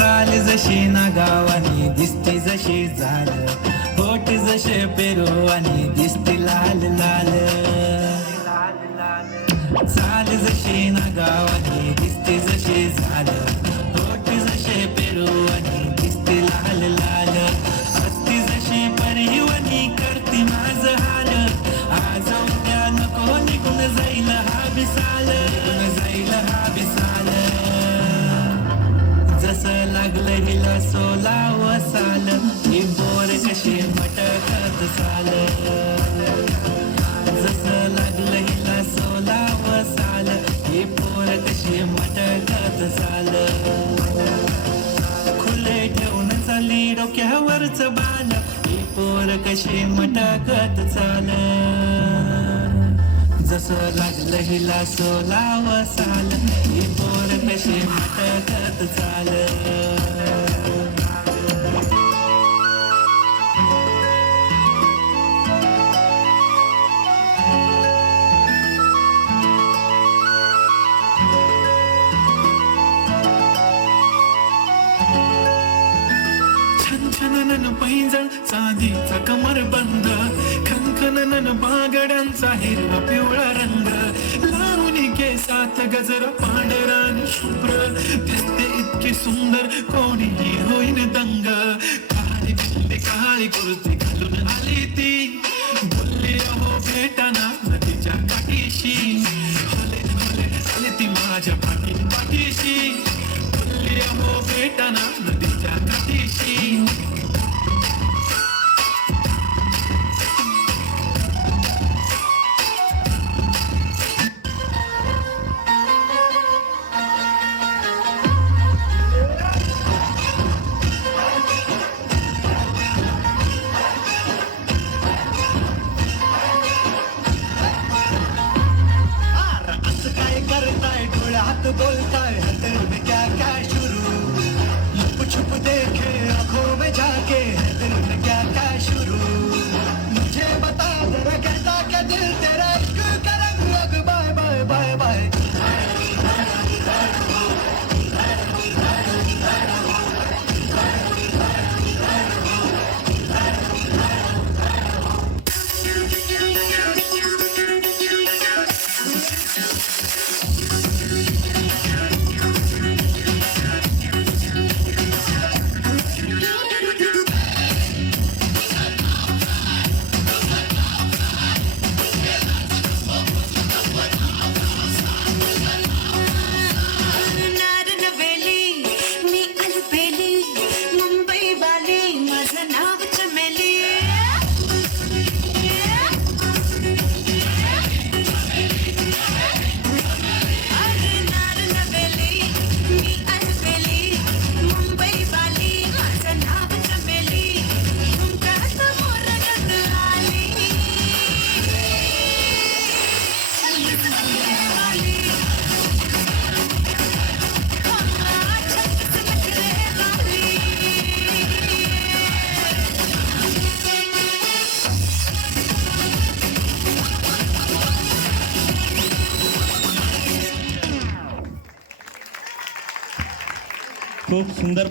चाल जशी नागावानी दिसते जशी झालं, होठ जसे पेरू आणि दिसते लाल लाल. चाल जशी नागावानी दिसते जशी झालं, होठ जसे पेरू आणि दिसते लाल लाल. हसती जशी परिवनी करती माझ हाल, आज उद्या नको निघून जाईल हा विसाल, जाईल हा विसाल. जसं लागलं हिला सोला व साल, ही बोर कशी मटकत चाल. जसं लागलं हिला सोला व साल, ही बोर कशी मटकत चाल. खुले ठेवून चालली डोक्यावरच बाल, ही पोर कशी मटकत चाल. जसं लागलं हिला सोला व साल, ही पोर कशी मटकत चाल. छनछनन पैंजण चांदीचा कमरबंद, खनखनन बागड्यांचा हिरवा पिवळा रंग. लावणी केसात गजरा पांढरा आणि शुभ्र, दिसते इतकी सुंदर कोणीही होईन दंग. काळी बिल्ली काळी कुर्ती घालून आली ती, बोलली अहो भेटाना नदीच्या काठीशी. हले हले आली ती माझ्या पाठीशी, बोलली अहो भेटाना नदीच्या काठीशी. डोळ्यात बोलताय दिल में क्या क्या शुरू, छुप छुप देखे आंखों में झाके दिल में क्या क्या शुरू. मुझे बता जरा कहता क्या दिल तेरा इश्क का रंग रंग. Bye bye bye bye. खूप सुंदर